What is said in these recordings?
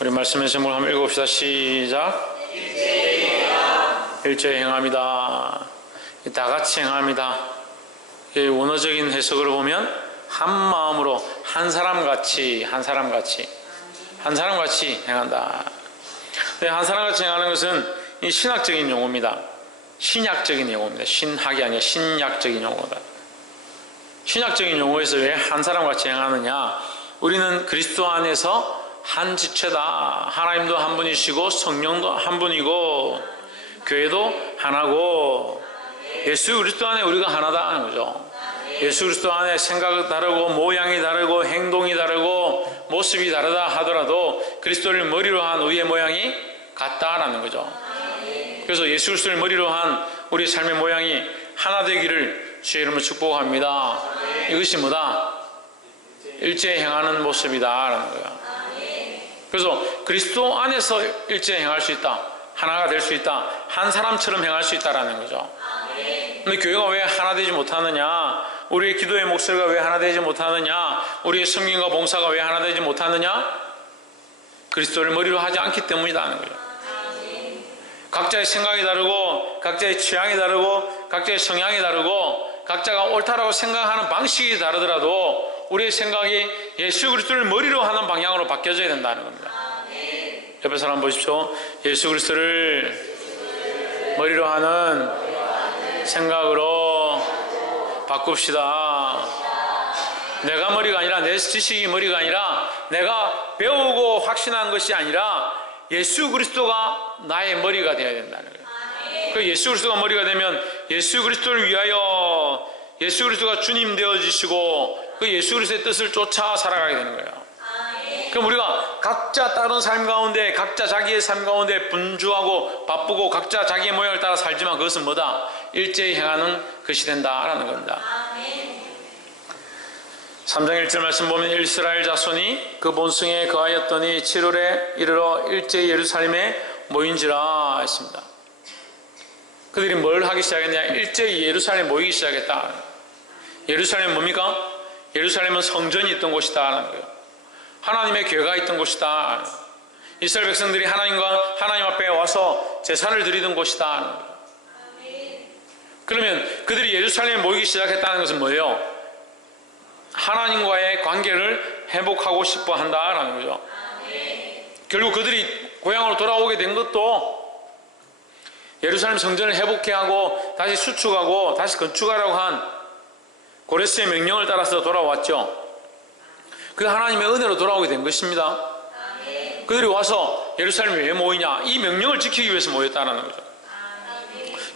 우리 말씀의 제목을 한번 읽어봅시다. 시작. 일제히 행함이다. 다 같이 행함이다. 원어적인 해석을 보면 한 마음으로 한 사람같이 행한다. 한 사람같이 행하는 것은 이 신학적인 용어입니다. 신약적인 용어입니다. 신학이 아니라 신약적인 용어다. 신약적인 용어에서 왜 한 사람같이 행하느냐? 우리는 그리스도 안에서 한 지체다. 하나님도 한 분이시고 성령도 한 분이고 교회도 하나고 예수 그리스도 안에 우리가 하나다 하는 거죠. 예수 그리스도 안에 생각이 다르고 모양이 다르고 행동이 다르고 모습이 다르다 하더라도 그리스도를 머리로 한 우리의 모양이 같다라는 거죠. 그래서 예수 그리스도를 머리로 한 우리의 삶의 모양이 하나 되기를 주의 이름으로 축복합니다. 이것이 뭐다? 일제히 행하는 모습이다라는 거예요. 그래서 그리스도 안에서 일제히 행할 수 있다. 하나가 될 수 있다. 한 사람처럼 행할 수 있다라는 거죠. 근데 교회가 왜 하나 되지 못하느냐? 우리의 기도의 목소리가 왜 하나 되지 못하느냐? 우리의 섬김과 봉사가 왜 하나 되지 못하느냐? 그리스도를 머리로 하지 않기 때문이라는 거죠. 각자의 생각이 다르고 각자의 취향이 다르고 각자의 성향이 다르고 각자가 옳다라고 생각하는 방식이 다르더라도 우리의 생각이 예수 그리스도를 머리로 하는 방향으로 바뀌어져야 된다는 겁니다. 옆에 사람 보십시오. 예수 그리스도를 머리로 하는 생각으로 바꿉시다. 내가 머리가 아니라 내 지식이 머리가 아니라 내가 배우고 확신한 것이 아니라 예수 그리스도가 나의 머리가 되어야 된다는 거예요. 그 예수 그리스도가 머리가 되면 예수 그리스도를 위하여 예수 그리스도가 주님 되어주시고 그 예수 그리스도의 뜻을 쫓아 살아가게 되는 거예요. 그럼 우리가 각자 다른 삶 가운데 각자 자기의 삶 가운데 분주하고 바쁘고 각자 자기의 모양을 따라 살지만 그것은 뭐다? 일제히 행하는 것이 된다라는 겁니다. 3장 1절 말씀 보면 이스라엘 자손이 그 본성에 거하였더니 7월에 이르러 일제히 예루살렘에 모인지라 했습니다. 그들이 뭘 하기 시작했냐? 일제히 예루살렘에 모이기 시작했다. 예루살렘은 뭡니까? 예루살렘은 성전이 있던 곳이다 하는 거예요. 하나님의 교회가 있던 곳이다. 이스라엘 백성들이 하나님 앞에 와서 제사를 드리던 곳이다 하는 거예요. 그러면 그들이 예루살렘에 모이기 시작했다는 것은 뭐예요? 하나님과의 관계를 회복하고 싶어 한다라는 거죠. 결국 그들이 고향으로 돌아오게 된 것도 예루살렘 성전을 회복해 하고 다시 수축하고 다시 건축하라고 한 고레스의 명령을 따라서 돌아왔죠. 그 하나님의 은혜로 돌아오게 된 것입니다. 그들이 와서 예루살렘에 왜 모이냐? 이 명령을 지키기 위해서 모였다는 거죠.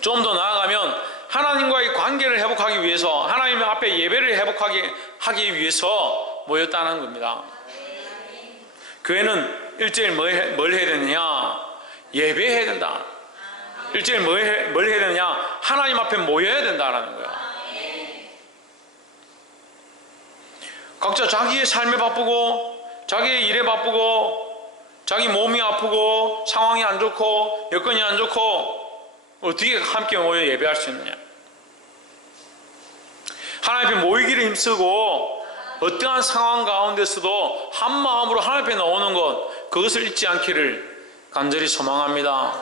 좀 더 나아가면 하나님과의 관계를 회복하기 위해서 하나님 앞에 예배를 하기 위해서 모였다는 겁니다. 교회는 일제히 뭘 해야 되느냐? 예배해야 된다. 일제히 뭘 해야 되느냐? 하나님 앞에 모여야 된다는 거예요. 각자 자기의 삶에 바쁘고 자기의 일에 바쁘고 자기 몸이 아프고 상황이 안 좋고 여건이 안 좋고 어떻게 함께 모여 예배할 수 있느냐? 하나님 앞에 모이기를 힘쓰고 어떠한 상황 가운데서도 한 마음으로 하나님 앞에 나오는 것 그것을 잊지 않기를 간절히 소망합니다.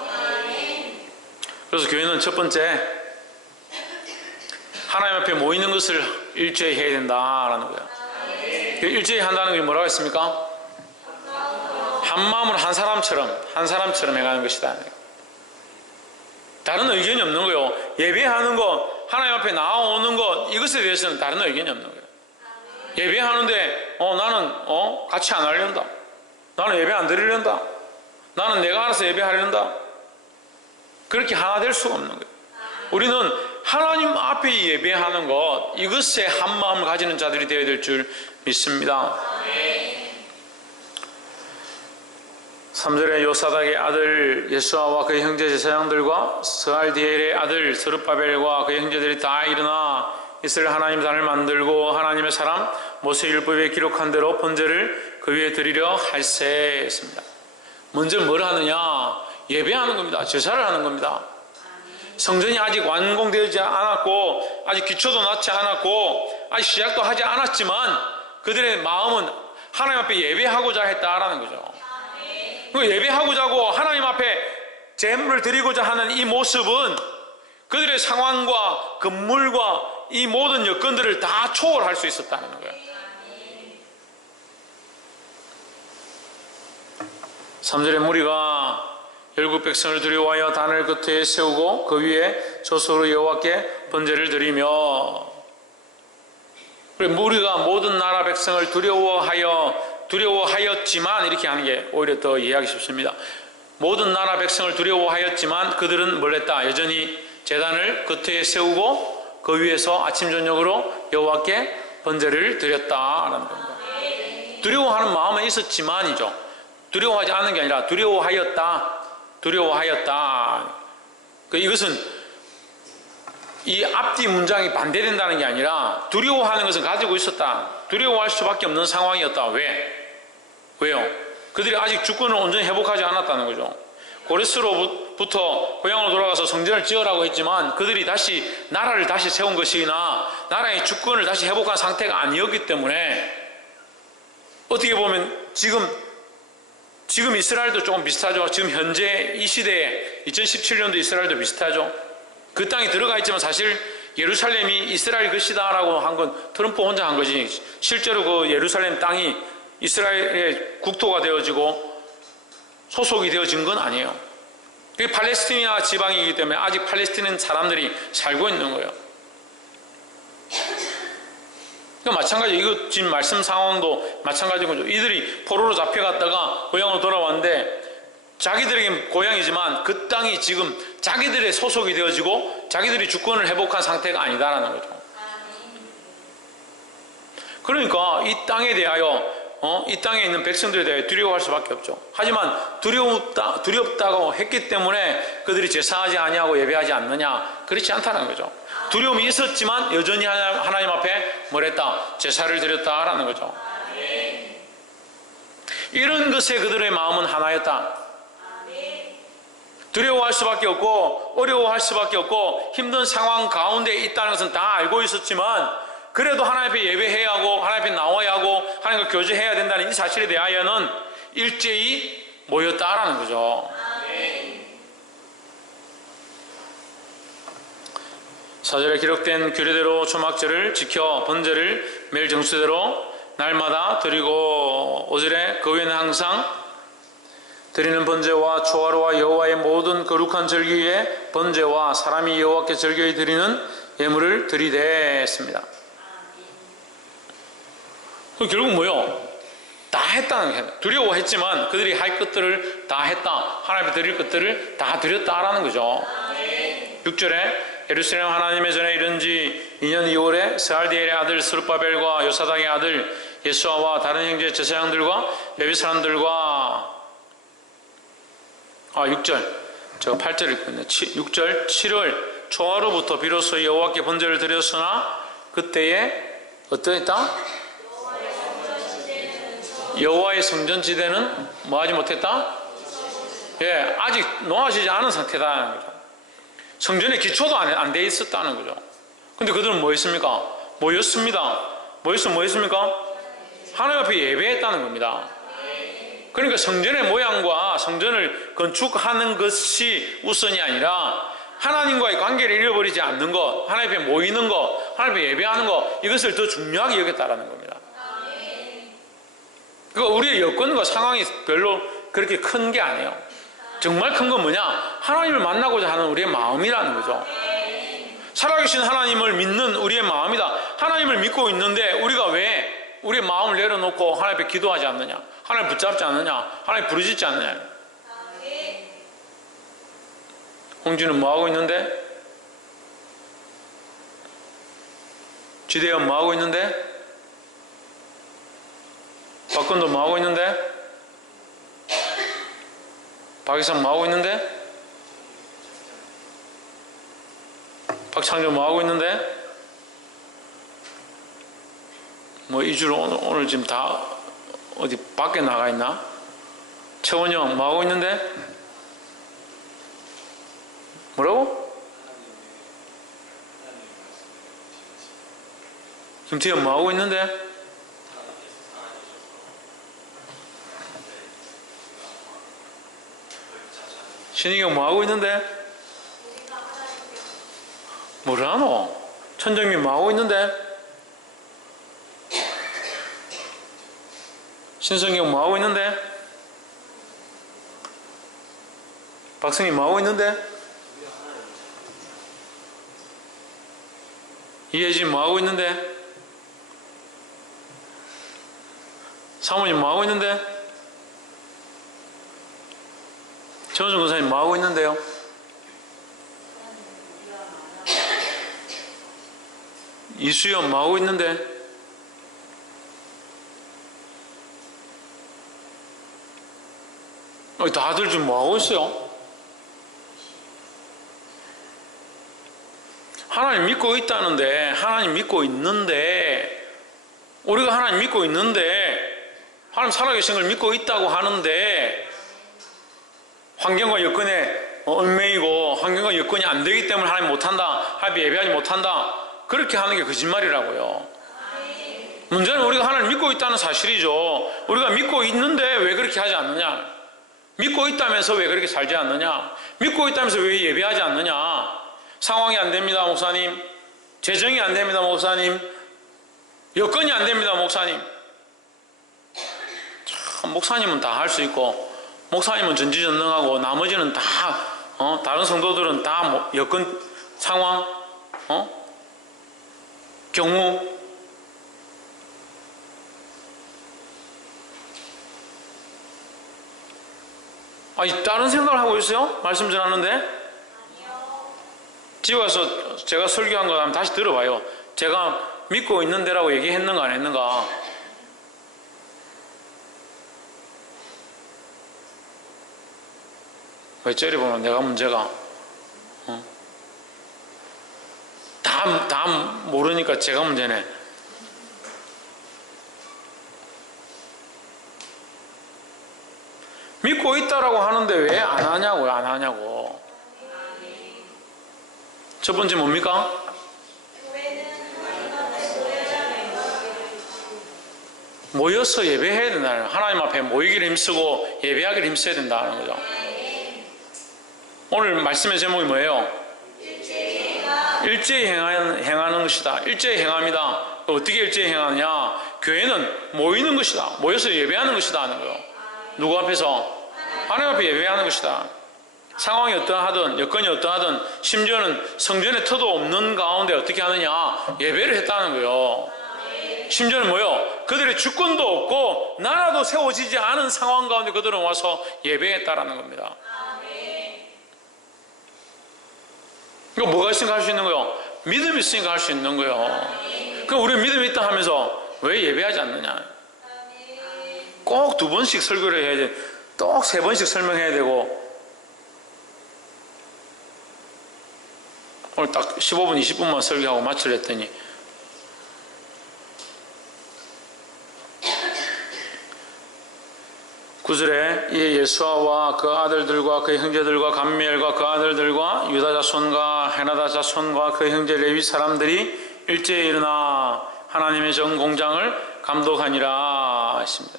그래서 교회는 첫 번째 하나님 앞에 모이는 것을 일제히 해야 된다라는 거예요. 일제히 한다는 게 뭐라고 했습니까? 한 마음으로 한 사람처럼 해가는 것이다. 다른 의견이 없는 거예요. 예배하는 것, 하나님 앞에 나오는 것 이것에 대해서는 다른 의견이 없는 거예요. 예배하는데 나는 같이 안 하려는다. 나는 예배 안 드리려는다. 나는 내가 알아서 예배하려는다. 그렇게 하나 될 수가 없는 거예요. 우리는 하나님 앞에 예배하는 것 이것에 한 마음을 가지는 자들이 되어야 될 줄 믿습니다. 3절에 요사닥의 아들 예수아와 그의 형제 제사장들과 스알디엘의 아들 스룹바벨과 그의 형제들이 다 일어나 이스라엘 하나님 단을 만들고 하나님의 사람 모세율법에 기록한 대로 번제를 그 위에 드리려 할세 했습니다. 먼저 뭘 하느냐? 예배하는 겁니다. 제사를 하는 겁니다. 성전이 아직 완공되지 않았고 아직 기초도 낳지 않았고 아직 시작도 하지 않았지만 그들의 마음은 하나님 앞에 예배하고자 했다라는 거죠. 예배하고자 하고 하나님 앞에 제물을 드리고자 하는 이 모습은 그들의 상황과 건물과 이 모든 여건들을 다 초월할 수 있었다는 거예요. 3절에 무리가 열국 백성을 두려워하여 단을 겉에 세우고 그 위에 조소로 여호와께 번제를 드리며, 무리가 모든 나라 백성을 두려워하였지만 이렇게 하는 게 오히려 더 이해하기 쉽습니다. 모든 나라 백성을 두려워하였지만 그들은 뭘 했다? 여전히 제단을 겉에 세우고 그 위에서 아침 저녁으로 여호와께 번제를 드렸다라는 겁니다. 두려워하는 마음은 있었지만이죠. 두려워하지 않는 게 아니라 두려워하였다. 이것은 이 앞뒤 문장이 반대된다는 게 아니라 두려워하는 것은 가지고 있었다. 두려워할 수밖에 없는 상황이었다. 왜요? 그들이 아직 주권을 온전히 회복하지 않았다는 거죠. 고레스로부터 고향으로 돌아가서 성전을 지으라고 했지만 그들이 나라를 다시 세운 것이나 나라의 주권을 다시 회복한 상태가 아니었기 때문에 어떻게 보면 지금 이스라엘도 조금 비슷하죠. 지금 현재 이 시대에 2017년도 이스라엘도 비슷하죠. 그 땅에 들어가 있지만 사실 예루살렘이 이스라엘 것이다 라고 한 건 트럼프 혼자 한 거지, 실제로 그 예루살렘 땅이 이스라엘의 국토가 되어지고 소속이 되어진 건 아니에요. 그게 팔레스티나 지방이기 때문에 아직 팔레스티는 사람들이 살고 있는 거예요. 그러니까 마찬가지, 이거 지금 말씀 상황도 마찬가지인 거죠. 이들이 포로로 잡혀갔다가 고향으로 돌아왔는데 자기들에겐 고향이지만 그 땅이 지금 자기들의 소속이 되어지고 자기들이 주권을 회복한 상태가 아니다라는 거죠. 그러니까 이 땅에 대하여 이 땅에 있는 백성들에 대해 두려워할 수밖에 없죠. 하지만 두렵다고 했기 때문에 그들이 제사하지 아니하고 예배하지 않느냐? 그렇지 않다는 거죠. 두려움이 있었지만 여전히 하나님 앞에 뭘 했다? 제사를 드렸다라는 거죠. 이런 것에 그들의 마음은 하나였다. 두려워할 수밖에 없고 어려워할 수밖에 없고 힘든 상황 가운데 있다는 것은 다 알고 있었지만 그래도 하나님 앞에 예배해야 하고 하나님 앞에 나와야 하고 하나님과 교제해야 된다는 이 사실에 대하여는 일제히 모였다라는 거죠. 4절에 기록된 규례대로 초막절을 지켜 번제를 매일 정수대로 날마다 드리고 5절에 그 외에는 항상 드리는 번제와 초하루와 여호와의 모든 거룩한 절기에 번제와 사람이 여호와께 절기에 드리는 예물을 드리되 결국 뭐요? 다 했다는 거예요. 두려워했지만 그들이 할 것들을 다 했다. 하나님께 드릴 것들을 다 드렸다라는 거죠. 6절에 예루살렘 하나님의 전에 이른 지 2년 2월에 스알디엘의 아들 스룹바벨과 요사닥의 아들 예수아와 다른 형제 제사장들과 레위 사람들과 6절, 제가 8절 읽거든요. 6절 7월 초하루부터 비로소 여호와께 번제를 드렸으나 그때에 어떠했다? 여호와의 성전지대는 뭐하지 못했다? 아직 놓아지지 않은 상태다는 거죠. 성전의 기초도 안 돼 있었다는 거죠. 근데 그들은 뭐 했습니까? 모였습니다. 뭐 했습니까? 하나님 앞에 예배했다는 겁니다. 그러니까 성전의 모양과 성전을 건축하는 것이 우선이 아니라 하나님과의 관계를 잃어버리지 않는 것, 하나님 앞에 모이는 것, 하나님 앞에 예배하는 것, 이것을 더 중요하게 여겼다라는 겁니다. 그러니까 우리의 여건과 상황이 별로 그렇게 큰 게 아니에요. 정말 큰 건 뭐냐? 하나님을 만나고자 하는 우리의 마음이라는 거죠. 살아계신 하나님을 믿는 우리의 마음이다. 하나님을 믿고 있는데 우리가 왜 우리의 마음을 내려놓고 하나님 앞에 기도하지 않느냐? 하나님 붙잡지 않느냐? 하나님 부르짖지 않느냐? 홍진은 뭐하고 있는데? 지대현 뭐하고 있는데? 박건도 뭐하고 있는데? 박이상 뭐하고 있는데? 박창조 뭐하고 있는데? 뭐 이주로 오늘 지금 다 어디 밖에 나가 있나? 최원영 뭐하고 있는데? 뭐라고? 김태현 뭐하고 있는데? 신희경 뭐하고 있는데? 뭐라노? 천정민 뭐하고 있는데? 신성경 뭐하고 있는데? 박승희 뭐하고 있는데? 이혜진 뭐하고 있는데? 사모님 뭐하고 있는데? 최원준 권사님 뭐하고 있는데요? 이수연 뭐하고 있는데? 다들 지금 뭐하고 있어요? 하나님 믿고 있다는데, 하나님 믿고 있는데, 우리가 하나님 믿고 있는데, 하나님 살아계신 걸 믿고 있다고 하는데, 환경과 여건에 얽매이고 환경과 여건이 안 되기 때문에 하나님 못한다, 하나님 예배하지 못한다, 그렇게 하는 게 거짓말이라고요. 문제는 우리가 하나님 믿고 있다는 사실이죠. 우리가 믿고 있는데 왜 그렇게 하지 않느냐? 믿고 있다면서 왜 그렇게 살지 않느냐? 믿고 있다면서 왜 예배하지 않느냐? 상황이 안 됩니다, 목사님. 재정이 안 됩니다, 목사님. 여건이 안 됩니다, 목사님. 참, 목사님은 다 할 수 있고, 목사님은 전지전능하고, 나머지는 다, 다른 성도들은 다 뭐 여건, 상황, 경우. 아니, 다른 생각을 하고 있어요? 말씀 전하는데? 집에 와서 제가 설교한 거 한번 다시 들어봐요. 제가 믿고 있는 데라고 얘기했는가 안 했는가? 왜 저리 보면 내가 문제가? 다 모르니까 제가 문제네. 믿고 있다라고 하는데 왜 안 하냐고요, 안 하냐고. 첫 번째 뭡니까? 모여서 예배해야 된다는, 하나님 앞에 모이기를 힘쓰고 예배하기를 힘써야 된다는 거죠. 오늘 말씀의 제목이 뭐예요? 일제히 행하는 것이다. 일제히 행합니다. 어떻게 일제히 행하느냐? 교회는 모이는 것이다. 모여서 예배하는 것이다 하는 거예요. 누구 앞에서? 하나님 앞에 예배하는 것이다. 상황이 어떠하든 여건이 어떠하든 심지어는 성전에 터도 없는 가운데 어떻게 하느냐? 예배를 했다는 거예요. 심지어는 뭐요? 그들의 주권도 없고 나라도 세워지지 않은 상황 가운데 그들은 와서 예배했다라는 겁니다. 이거 뭐가 있으니까 할 수 있는 거예요? 믿음이 있으니까 할 수 있는 거예요. 그럼 우리 믿음이 있다 하면서 왜 예배하지 않느냐? 꼭 2번씩 설교를 해야 돼. 꼭 3번씩 설명해야 되고. 오늘 딱 15분, 20분만 설교하고 마치려 했더니 구절에 이에 예수아와 그 아들들과 그 형제들과 감미엘과 그 아들들과 유다 자손과 헤나다 자손과 그 형제 레위 사람들이 일제히 일어나 하나님의 정 공장을 감독하니라 했습니다.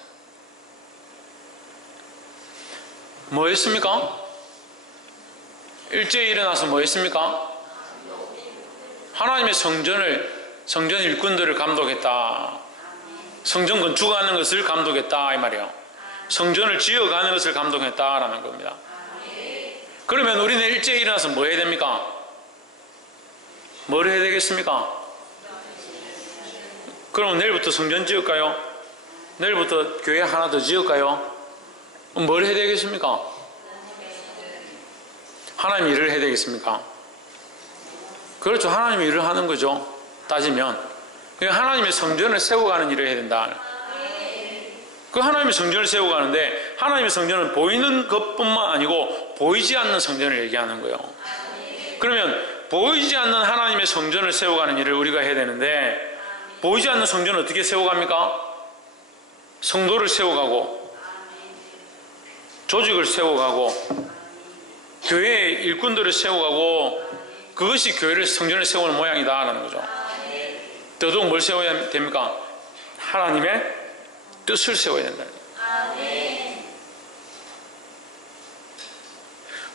뭐 했습니까? 일제히 일어나서 뭐 했습니까? 하나님의 성전 일꾼들을 감독했다. 성전 건축하는 것을 감독했다 이 말이에요. 성전을 지어가는 것을 감독했다라는 겁니다. 그러면 우리는 일제히 일어나서 뭐 해야 됩니까? 뭘 해야 되겠습니까? 그럼 내일부터 성전 지을까요? 내일부터 교회 하나 더 지을까요? 뭘 해야 되겠습니까? 하나님 일을 해야 되겠습니까? 그렇죠. 하나님 일을 하는 거죠. 따지면 하나님의 성전을 세워가는 일을 해야 된다. 그 하나님의 성전을 세워가는데 하나님의 성전은 보이는 것뿐만 아니고 보이지 않는 성전을 얘기하는 거예요. 그러면 보이지 않는 하나님의 성전을 세워가는 일을 우리가 해야 되는데 보이지 않는 성전을 어떻게 세워갑니까? 성도를 세워가고 조직을 세워가고 교회의 일꾼들을 세워가고 그것이 교회를 성전을 세우는 모양이다 라는 거죠. 더더욱 뭘 세워야 됩니까? 하나님의 뜻을 세워야 된다.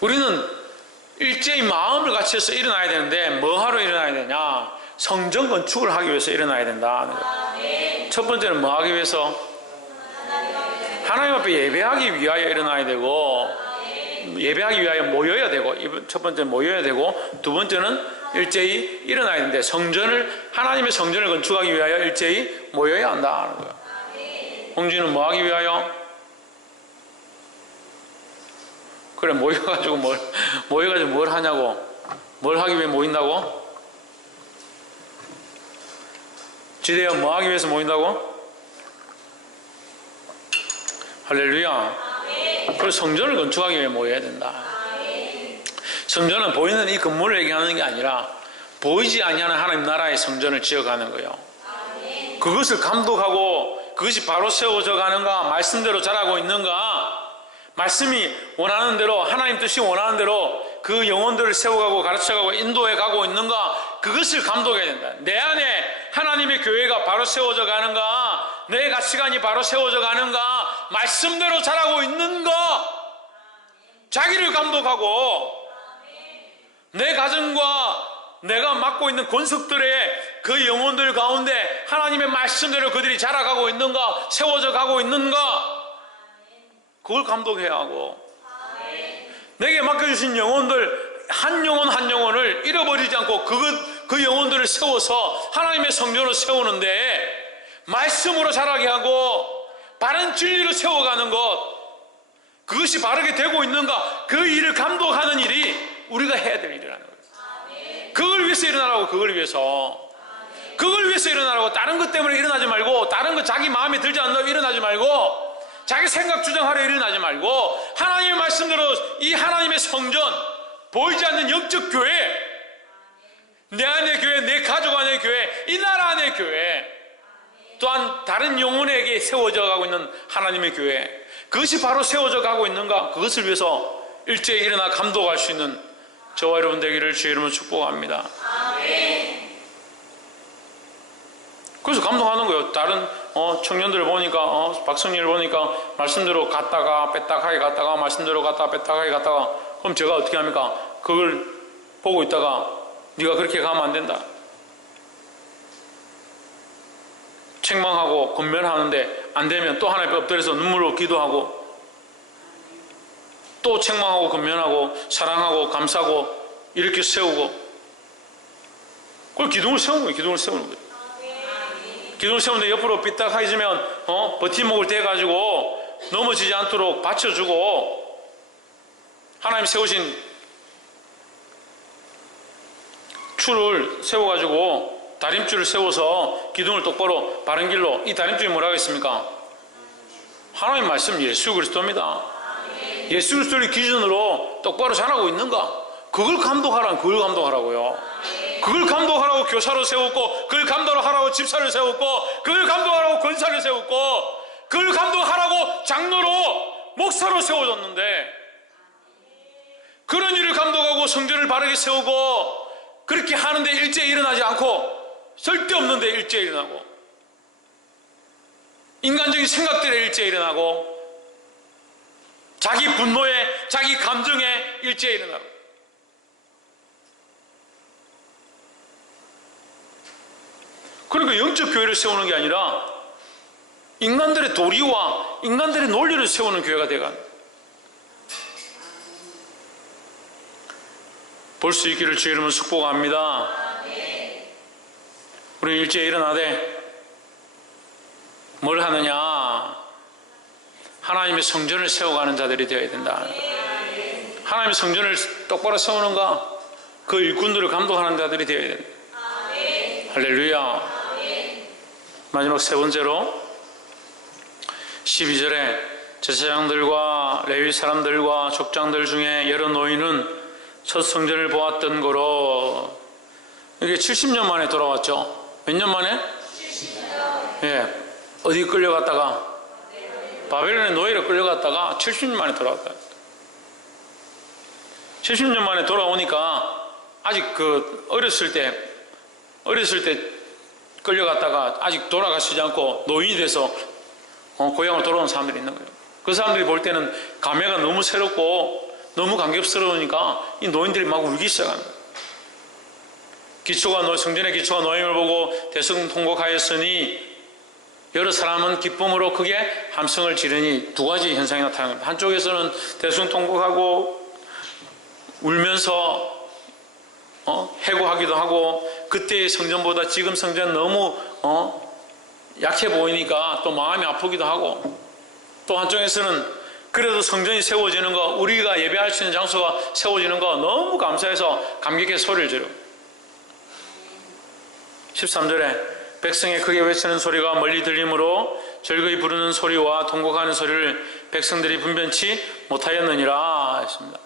우리는 일제히 마음을 같이 해서 일어나야 되는데 뭐 하러 일어나야 되냐? 성전 건축을 하기 위해서 일어나야 된다. 첫 번째는 뭐 하기 위해서? 하나님 앞에 예배하기 위하여 일어나야 되고, 예배하기 위하여 모여야 되고, 첫 번째는 모여야 되고, 두 번째는 일제히 일어나야 되는데, 하나님의 성전을 건축하기 위하여 일제히 모여야 한다 하는 거예요. 홍주는 뭐 하기 위하여? 그래, 모여가지고 뭘 하냐고? 뭘 하기 위해 모인다고? 지대여 뭐 하기 위해서 모인다고? 할렐루야. 그래서 성전을 건축하기 위해 모여야 된다. 성전은 보이는 이 건물을 얘기하는 게 아니라 보이지 아니하는 하나님 나라의 성전을 지어가는 거예요. 그것을 감독하고 그것이 바로 세워져 가는가, 말씀대로 자라고 있는가, 말씀이 원하는 대로, 하나님 뜻이 원하는 대로 그 영혼들을 세워가고 가르쳐가고 인도해 가고 있는가, 그것을 감독해야 된다. 내 안에 하나님의 교회가 바로 세워져 가는가, 내 가치관이 바로 세워져 가는가, 말씀대로 자라고 있는가, 자기를 감독하고 내 가정과 내가 맡고 있는 권속들의 그 영혼들 가운데 하나님의 말씀대로 그들이 자라가고 있는가, 세워져 가고 있는가, 그걸 감독해야 하고, 내게 맡겨주신 영혼들 한 영혼 한 영혼을 잃어버리지 않고 그 영혼들을 세워서 하나님의 성전으로 세우는데 말씀으로 자라게 하고 바른 진리로 세워가는 것, 그것이 바르게 되고 있는가, 그 일을 감독하는 일이 우리가 해야 될 일이라는 거예요. 그걸 위해서 일어나라고. 그걸 위해서 일어나라고. 다른 것 때문에 일어나지 말고, 다른 거 자기 마음에 들지 않는다고 일어나지 말고, 자기 생각 주장하려 일어나지 말고, 하나님의 말씀대로 이 하나님의 성전, 보이지 않는 영적 교회, 내 안의 교회, 내 가족 안의 교회, 이 나라 안의 교회, 또한 다른 영혼에게 세워져 가고 있는 하나님의 교회, 그것이 바로 세워져 가고 있는가, 그것을 위해서 일제히 일어나 감독할 수 있는 저와 여러분 되기를 주의 이름으로 축복합니다. 그래서 감동하는 거예요. 다른 청년들을 보니까, 박성일을 보니까 말씀대로 갔다가 뺐다가게 갔다가, 말씀대로 갔다가 뺐다가게 갔다가, 그럼 제가 어떻게 합니까? 그걸 보고 있다가 네가 그렇게 가면 안 된다, 책망하고 권면하는데 안 되면 또 하나님 엎드려서 눈물로 기도하고, 또 책망하고 권면하고 사랑하고 감싸고 이렇게 세우고, 그걸 기둥을 세우는 거예요. 기둥을 세우는 거예요. 기둥을 세우는데 옆으로 삐딱해지면 버팀목을 대가지고 넘어지지 않도록 받쳐주고, 하나님 세우신 줄을 세워가지고 다림줄을 세워서 기둥을 똑바로 바른 길로, 이 다림줄이 뭐라고 했습니까? 하나님 말씀 예수 그리스도입니다. 예수 그리스도를 기준으로 똑바로 자라고 있는가, 그걸 감독하라는, 그걸 감독하라고요. 그걸 감독하라고 교사로 세웠고, 그걸 감독하라고 집사를 세웠고, 그걸 감독하라고 권사를 세웠고, 그걸 감독하라고 장로로 목사로 세워줬는데, 그런 일을 감독하고 성전을 바르게 세우고 그렇게 하는데 일제히 일어나지 않고, 쓸데없는데 일제히 일어나고, 인간적인 생각들에 일제히 일어나고, 자기 분노에, 자기 감정에 일제히 일어나고, 그러니까 영적 교회를 세우는 게 아니라 인간들의 도리와 인간들의 논리를 세우는 교회가 되어가는, 볼 수 있기를 주의 이름으로 축복합니다. 우리 일제히 일어나되 뭘 하느냐? 하나님의 성전을 세워가는 자들이 되어야 된다. 하나님의 성전을 똑바로 세우는가, 그 일꾼들을 감독하는 자들이 되어야 된다. 할렐루야. 마지막 세 번째로 12절에 제사장들과 레위 사람들과 족장들 중에 여러 노인은 첫 성전을 보았던 거로, 이게 70년 만에 돌아왔죠. 몇 년 만에? 70년. 예. 어디 끌려갔다가? 바벨론의 노예로 끌려갔다가 70년 만에 돌아왔다. 70년 만에 돌아오니까 아직 어렸을 때 끌려갔다가 아직 돌아가시지 않고 노인이 돼서 고향으로 돌아오는 사람들이 있는 거예요. 그 사람들이 볼 때는 감회가 너무 새롭고 너무 감격스러우니까 이 노인들이 막 울기 시작합니다. 성전의 기초가 놓임을 보고 대성 통곡하였으니 여러 사람은 기쁨으로 크게 함성을 지르니 두 가지 현상이 나타납니다. 한쪽에서는 대성 통곡하고 울면서 해고하기도 하고 그때의 성전보다 지금 성전 너무 약해 보이니까 또 마음이 아프기도 하고, 또 한쪽에서는 그래도 성전이 세워지는 거, 우리가 예배할 수 있는 장소가 세워지는 거 너무 감사해서 감격의 소리를 지르고, 13절에 백성의 크게 외치는 소리가 멀리 들리므로 즐거이 부르는 소리와 통곡하는 소리를 백성들이 분변치 못하였느니라 했습니다.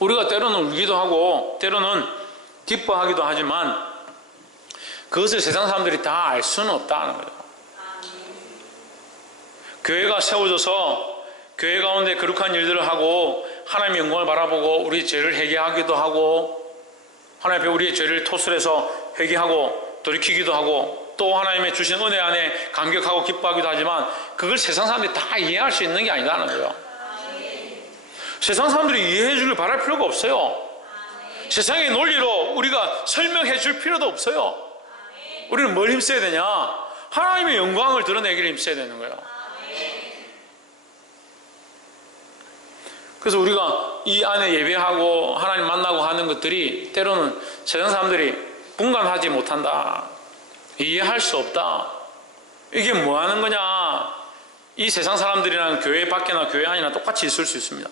우리가 때로는 울기도 하고 때로는 기뻐하기도 하지만 그것을 세상 사람들이 다 알 수는 없다는 거죠. 교회가 세워져서 교회 가운데 거룩한 일들을 하고 하나님의 영광을 바라보고 우리 죄를 회개하기도 하고 하나님 앞에 우리의 죄를 토설해서 회개하고 돌이키기도 하고 또 하나님의 주신 은혜 안에 감격하고 기뻐하기도 하지만 그걸 세상 사람들이 다 이해할 수 있는 게 아니라는 거예요. 세상 사람들이 이해해 주길 바랄 필요가 없어요. 세상의 논리로 우리가 설명해 줄 필요도 없어요. 우리는 뭘 힘써야 되냐? 하나님의 영광을 드러내기를 힘써야 되는 거예요. 그래서 우리가 이 안에 예배하고 하나님 만나고 하는 것들이 때로는 세상 사람들이 분간하지 못한다, 이해할 수 없다, 이게 뭐 하는 거냐, 이 세상 사람들이랑 교회 밖이나 교회 안이나 똑같이 있을 수 있습니다.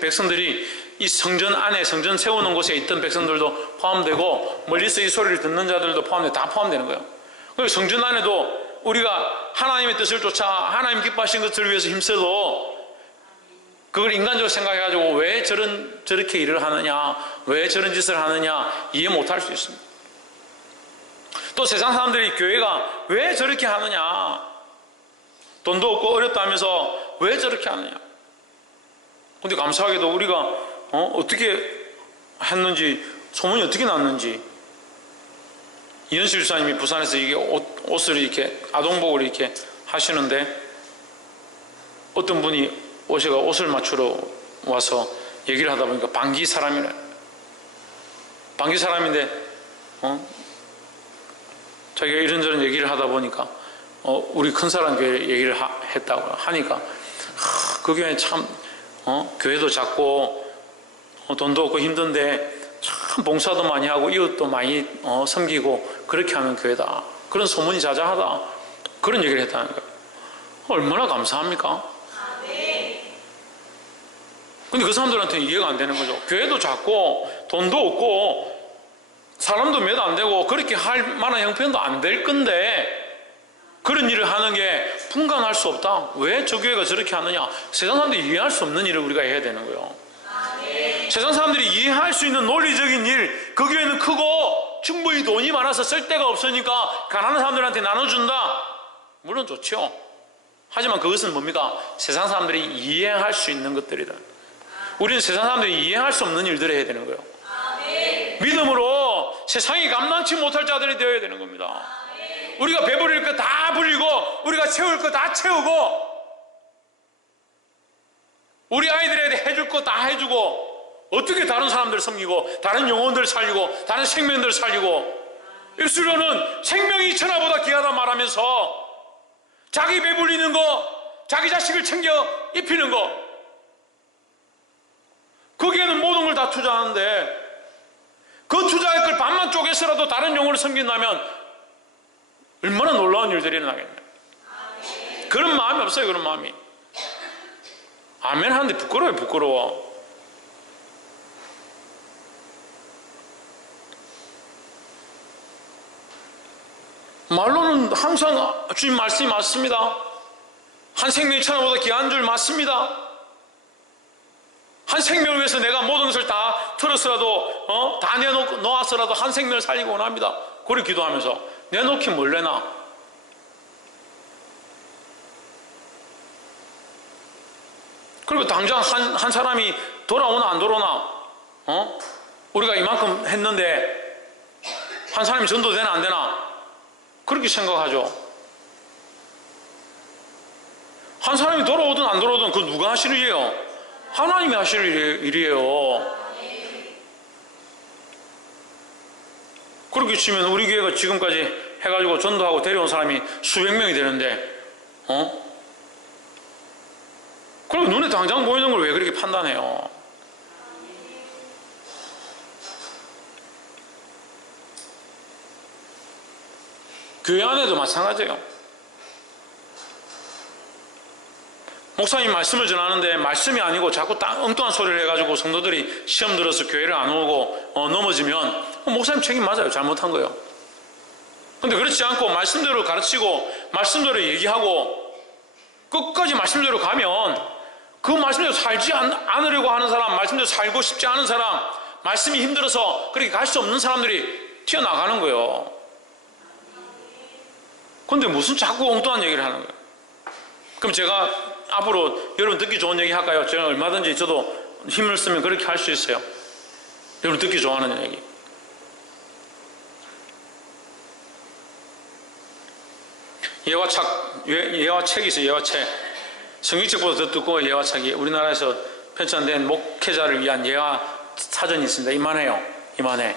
백성들이 이 성전 안에 성전 세우는 곳에 있던 백성들도 포함되고 멀리서 이 소리를 듣는 자들도 다 포함되는 거예요. 그리고 성전 안에도 우리가 하나님의 뜻을 쫓아 하나님 기뻐하신 것을 위해서 힘써도 그걸 인간적으로 생각해가지고 왜 저렇게 일을 하느냐, 왜 저런 짓을 하느냐 이해 못할 수 있습니다. 또 세상 사람들이 교회가 왜 저렇게 하느냐, 돈도 없고 어렵다 하면서 왜 저렇게 하느냐. 근데 감사하게도 우리가 어떻게 했는지, 소문이 어떻게 났는지, 이현실 주사님이 부산에서 이게 옷을 이렇게 아동복을 이렇게 하시는데 어떤 분이 옷을 맞추러 와서 얘기를 하다 보니까 방기 사람이래. 방기 사람인데 자기가 이런저런 얘기를 하다 보니까 우리 큰 사람 교회 얘기를 했다고 하니까 그 교회 참 교회도 작고 돈도 없고 힘든데 참 봉사도 많이 하고 이웃도 많이 섬기고 그렇게 하는 교회다, 그런 소문이 자자하다, 그런 얘기를 했다는 거예요. 얼마나 감사합니까? 근데 그 사람들한테는 이해가 안 되는 거죠. 교회도 작고 돈도 없고 사람도 몇 안 되고 그렇게 할 만한 형편도 안 될 건데 그런 일을 하는 게 분간할 수 없다. 왜 저 교회가 저렇게 하느냐. 세상 사람들이 이해할 수 없는 일을 우리가 해야 되는 거예요. 세상 사람들이 이해할 수 있는 논리적인 일, 그 교회는 크고 충분히 돈이 많아서 쓸 데가 없으니까 가난한 사람들한테 나눠준다. 물론 좋죠. 하지만 그것은 뭡니까? 세상 사람들이 이해할 수 있는 것들이다. 우리는 세상 사람들이 이해할 수 없는 일들을 해야 되는 거예요. 믿음으로 세상이 감당치 못할 자들이 되어야 되는 겁니다. 우리가 배부릴 거 다 부리고 우리가 채울 거 다 채우고 우리 아이들에게 해줄 거 다 해주고 어떻게 다른 사람들 섬기고 다른 영혼들 살리고 다른 생명들 살리고, 입술로는 생명이 천하보다 귀하다 말하면서 자기 배불리는 거, 자기 자식을 챙겨 입히는 거, 거기에는 모든 걸 다 투자하는데 그 투자할 걸 반만 쪼개서라도 다른 영혼을 섬긴다면 얼마나 놀라운 일들이 일어나겠나요? 그런 마음이 없어요. 그런 마음이. 아멘 하는데 부끄러워요. 부끄러워. 말로는 항상 주님 말씀이 맞습니다. 한 생명이 천하보다 귀한 줄 맞습니다. 한 생명을 위해서 내가 모든 것을 다 털었어라도 다 내놓았어라도 한 생명을 살리고 원합니다. 그렇게 기도하면서 내놓긴 뭘 내나. 그리고 당장 한 사람이 돌아오나 안 돌아오나, 우리가 이만큼 했는데 한 사람이 전도되나 안 되나, 그렇게 생각하죠. 한 사람이 돌아오든 안 돌아오든 그거 누가 하시는 일이에요? 하나님이 하실 일이에요. 그렇게 치면 우리 교회가 지금까지 해가지고 전도하고 데려온 사람이 수백 명이 되는데, 그럼 눈에 당장 보이는 걸 왜 그렇게 판단해요? 교회 안에도 마찬가지예요. 목사님 말씀을 전하는데 말씀이 아니고 자꾸 엉뚱한 소리를 해가지고 성도들이 시험 들어서 교회를 안 오고 넘어지면 목사님 책임 맞아요. 잘못한 거예요. 근데 그렇지 않고 말씀대로 가르치고 말씀대로 얘기하고 끝까지 말씀대로 가면 그 말씀대로 살지 않으려고 하는 사람, 말씀대로 살고 싶지 않은 사람, 말씀이 힘들어서 그렇게 갈 수 없는 사람들이 튀어나가는 거예요. 근데 무슨 자꾸 엉뚱한 얘기를 하는 거예요. 그럼 제가 앞으로 여러분 듣기 좋은 얘기 할까요? 제가 얼마든지 저도 힘을 쓰면 그렇게 할 수 있어요. 여러분 듣기 좋아하는 얘기. 예화책이 있어요. 예화책. 성경책보다 더 두꺼워. 예화책이 우리나라에서 편찬된 목회자를 위한 예화 사전이 있습니다. 이만해요. 이만해.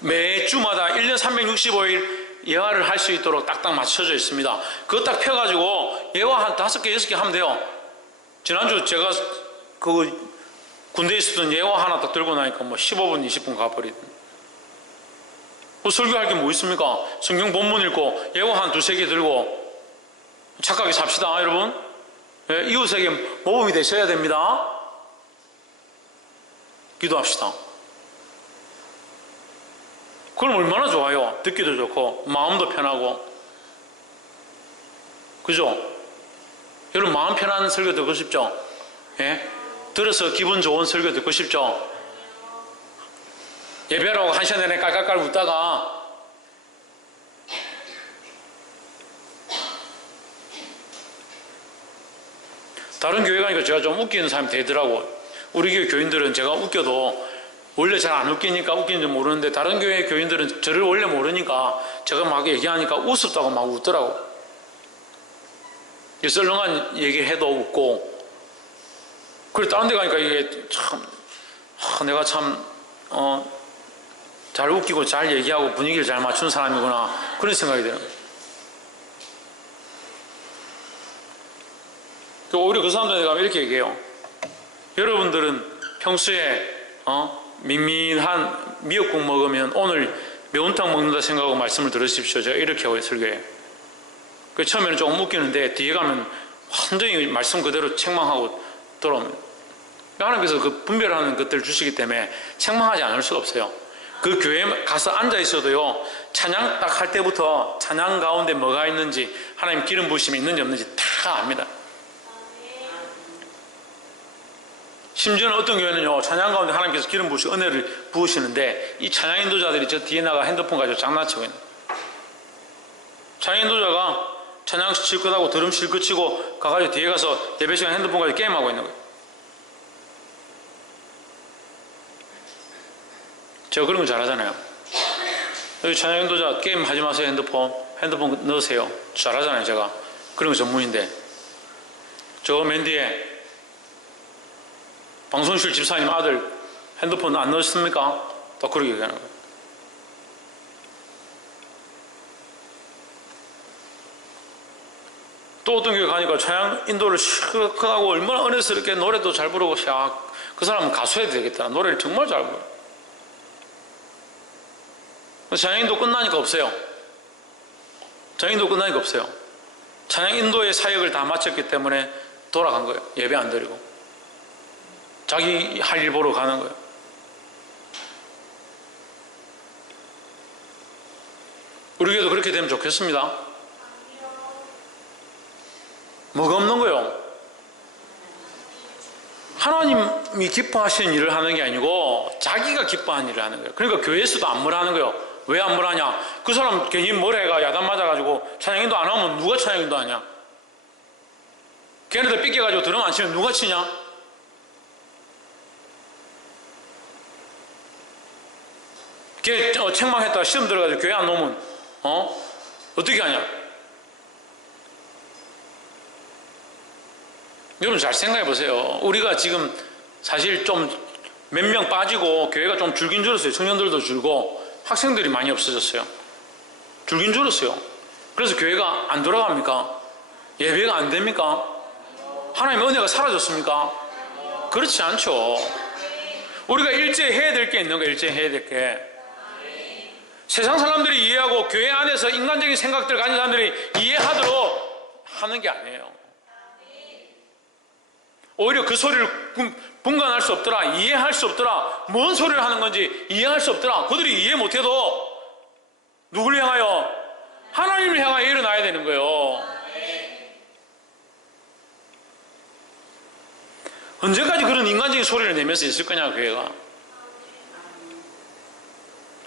매 주마다 1년 365일 예화를 할 수 있도록 딱딱 맞춰져 있습니다. 그거 딱 펴가지고 예화 한 5개, 6개 하면 돼요. 지난주 제가 그 군대에 있었던 예화 하나 딱 들고 나니까 뭐 15분, 20분 가버리던. 뭐 설교할 게 뭐 있습니까? 성경 본문 읽고 예화 한 2-3개 들고 착하게 삽시다, 여러분. 예, 이웃에게 모범이 되셔야 됩니다. 기도합시다. 그럼 얼마나 좋아요. 듣기도 좋고 마음도 편하고. 그죠? 여러분 마음 편한 설교 듣고 싶죠? 예? 들어서 기분 좋은 설교 듣고 싶죠? 예배라고 1시간 내내 깔깔깔 웃다가 다른 교회 가니까 제가 좀 웃기는 사람이 되더라고. 우리 교회 교인들은 제가 웃겨도 원래 잘 안 웃기니까 웃기는지 모르는데 다른 교회 교인들은 저를 원래 모르니까 제가 막 얘기하니까 우습다고 막 웃더라고. 썰렁한 얘기해도 웃고. 그래 다른 데 가니까 이게 참 내가 참 잘 웃기고 잘 얘기하고 분위기를 잘 맞춘 사람이구나 그런 생각이 들어요. 오히려 그 사람들한테 가면 이렇게 얘기해요. 여러분들은 평소에 밍밍한 미역국 먹으면 오늘 매운탕 먹는다 생각하고 말씀을 들으십시오. 제가 이렇게 하고 설교해요. 그 처음에는 조금 웃기는데 뒤에 가면 완전히 말씀 그대로 책망하고 돌아오면 하나님께서 그 분별하는 것들을 주시기 때문에 책망하지 않을 수가 없어요. 그 교회에 가서 앉아 있어도요, 찬양 딱 할 때부터 찬양 가운데 뭐가 있는지, 하나님 기름 부으심이 있는지 없는지 다 압니다. 심지어는 어떤 교회는요, 찬양 가운데 하나님께서 기름 부으시고 은혜를 부으시는데 이 찬양 인도자들이 저 뒤에 나가 핸드폰 가지고 장난치고 있는 거예요. 찬양 인도자가 찬양 실컷 하고 드럼 실컷 치고 가가지고 뒤에 가서 예배 시간 핸드폰 가지고 게임하고 있는 거예요. 제가 그런 거 잘하잖아요. 여기 찬양 인도자 게임 하지 마세요. 핸드폰 넣으세요. 잘하잖아요. 제가 그런 거 전문인데. 저 맨 뒤에 방송실 집사님 아들 핸드폰 안 넣었습니까? 또 그렇게 얘기하는 거예요. 또 어떤 교회 가니까 찬양 인도를 시크하고 얼마나 은혜스럽게 노래도 잘 부르고, 그 사람은 가수 해도 되겠다. 노래를 정말 잘 부르고. 찬양 인도 끝나니까 없어요. 찬양 인도 끝나니까 없어요. 찬양 인도의 사역을 다 마쳤기 때문에 돌아간 거예요. 예배 안 드리고. 자기 할 일 보러 가는 거예요. 우리 교회도 그렇게 되면 좋겠습니다. 뭐가 없는 거예요? 하나님이 기뻐하시는 일을 하는 게 아니고 자기가 기뻐하는 일을 하는 거예요. 그러니까 교회에서도 안무를 하는 거예요. 왜 안무를 하냐? 그 사람 괜히 모래가 야단 맞아가지고 찬양인도 안 하면 누가 찬양인도 하냐? 걔네들 삐껴가지고 드럼 안 치면 누가 치냐? 걔 책망했다가 시험 들어가지고 교회 안 오면 어떻게 하냐? 여러분 잘 생각해 보세요. 우리가 지금 사실 좀 몇 명 빠지고 교회가 좀 줄긴 줄었어요. 청년들도 줄고 학생들이 많이 없어졌어요. 줄긴 줄었어요. 그래서 교회가 안 돌아갑니까? 예배가 안 됩니까? 하나님의 은혜가 사라졌습니까? 그렇지 않죠. 우리가 일제히 해야 될 게 있는 거예요. 일제히 해야 될 게. 세상 사람들이 이해하고 교회 안에서 인간적인 생각들을 가진 사람들이 이해하도록 하는 게 아니에요. 오히려 그 소리를 분간할 수 없더라, 이해할 수 없더라, 뭔 소리를 하는 건지 이해할 수 없더라. 그들이 이해 못해도 누구를 향하여? 하나님을 향하여 일어나야 되는 거예요. 언제까지 그런 인간적인 소리를 내면서 있을 거냐, 교회가.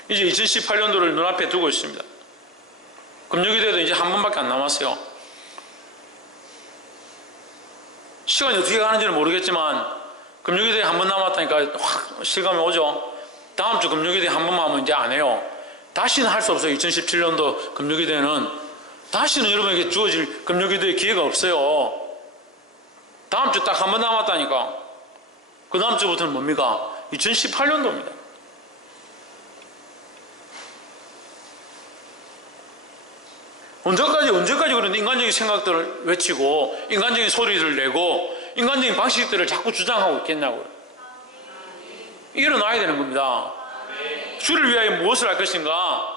이제 2018년도를 눈앞에 두고 있습니다. 금요기도에도 이제 한 번밖에 안 남았어요. 시간이 어떻게 가는지는 모르겠지만 금요기도에 한 번 남았다니까 확 실감이 오죠. 다음 주 금요기도에 한 번만 하면 이제 안 해요. 다시는 할 수 없어요. 2017년도 금요기도에는 다시는 여러분에게 주어질 금요기도의 기회가 없어요. 다음 주 딱 한 번 남았다니까. 그 다음 주부터는 뭡니까? 2018년도입니다. 언제까지 그런 인간적인 생각들을 외치고 인간적인 소리를 내고 인간적인 방식들을 자꾸 주장하고 있겠냐고요. 일어나야 되는 겁니다. 주를 위하여 무엇을 할 것인가?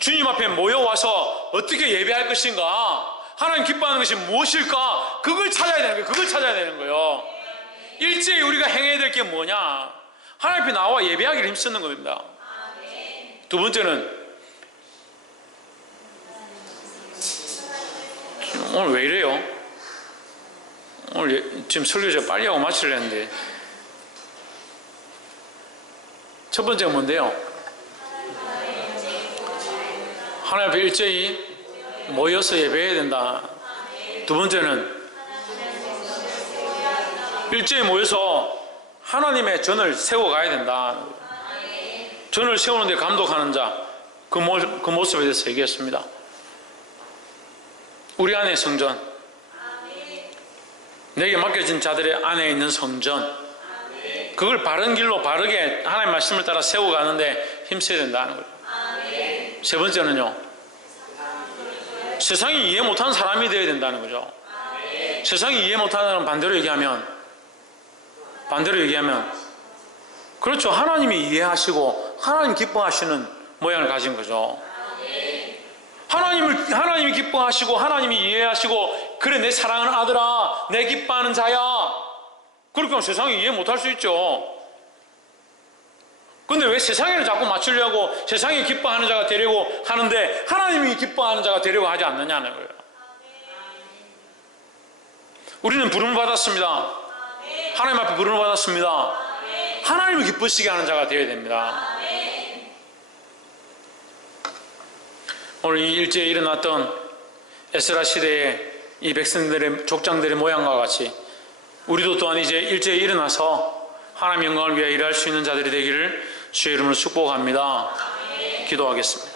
주님 앞에 모여와서 어떻게 예배할 것인가? 하나님 기뻐하는 것이 무엇일까? 그걸 찾아야 되는 거예요. 그걸 찾아야 되는 거예요. 일제히 우리가 행해야 될 게 뭐냐? 하나님 앞에 나와 예배하기를 힘쓰는 겁니다. 두 번째는 오늘 왜 이래요? 오늘 지금 설교 제가 빨리 하고 마치려 했는데 첫 번째가 뭔데요? 하나님 앞에 일제히 모여서 예배해야 된다. 두 번째는 일제히 모여서 하나님의 전을 세워가야 된다. 전을 세우는데 감독하는 자, 그 모습에 대해서 얘기했습니다. 우리 안에 성전, 내게 맡겨진 자들의 안에 있는 성전, 그걸 바른 길로 바르게 하나님의 말씀을 따라 세워가는데 힘써야 된다는 거예요. 세 번째는요, 세상이 이해 못하는 사람이 되어야 된다는 거죠. 세상이 이해 못하는 사람은 반대로 얘기하면 그렇죠. 하나님이 이해하시고 하나님 기뻐하시는 모양을 가진 거죠. 하나님이 기뻐하시고 하나님이 이해하시고, 그래 내 사랑하는 아들아, 내 기뻐하는 자야. 그렇게 하면 세상이 이해 못할 수 있죠. 근데 왜 세상에는 자꾸 맞추려고 세상이 기뻐하는 자가 되려고 하는데 하나님이 기뻐하는 자가 되려고 하지 않느냐는 거예요. 우리는 부름을 받았습니다. 하나님 앞에 부름을 받았습니다. 하나님을 기쁘시게 하는 자가 되어야 됩니다. 오늘 이 일제에 일어났던 에스라 시대의 이 백성들의 족장들의 모양과 같이 우리도 또한 이제 일제에 일어나서 하나님의 영광을 위하여 일할 수 있는 자들이 되기를 주의 이름으로 축복합니다. 기도하겠습니다.